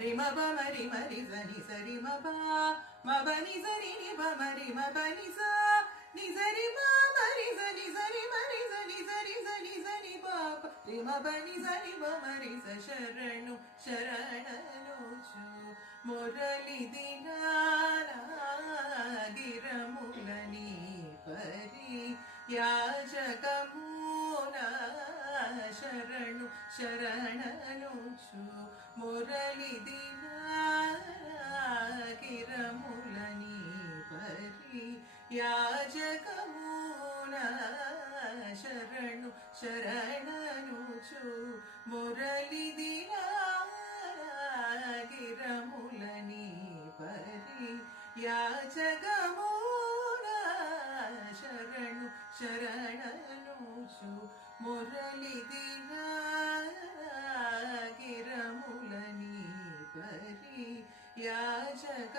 ri ma ba ma ri ma ri za ni sa ri ma ba ni za ni ba ma ri ma ba ni za ri ma ri za ni za ri ma ri za ni za ri za ni za ni ba ri ma ba ni za ni ba ma ri za ಶರಣು ಶರಣನುಚು ಮುರಳಿ ದಿನಾಗಿರಮುಲನಿ ಪರಿ ಯಾಜಕಮೂಲ ಶರಣು ಶರಣನುಚು ಮುರಳಿ ದಿನಾಗಿರಮುಲನಿ ಪರಿ ಯಾಜಕಮೂಲ ಶರಣು ಶರಣನುಚು ಮುರಳಿ ದಿನಾಗಿರಮುಲನಿ ಪರಿ ಯಾಜಕಮೂಲ ಶರಣು ಶರಣನುಚು ಮುರಳಿ ದಿನಾಗಿರಮುಲನಿ ಪರಿ ಯಾಜಕ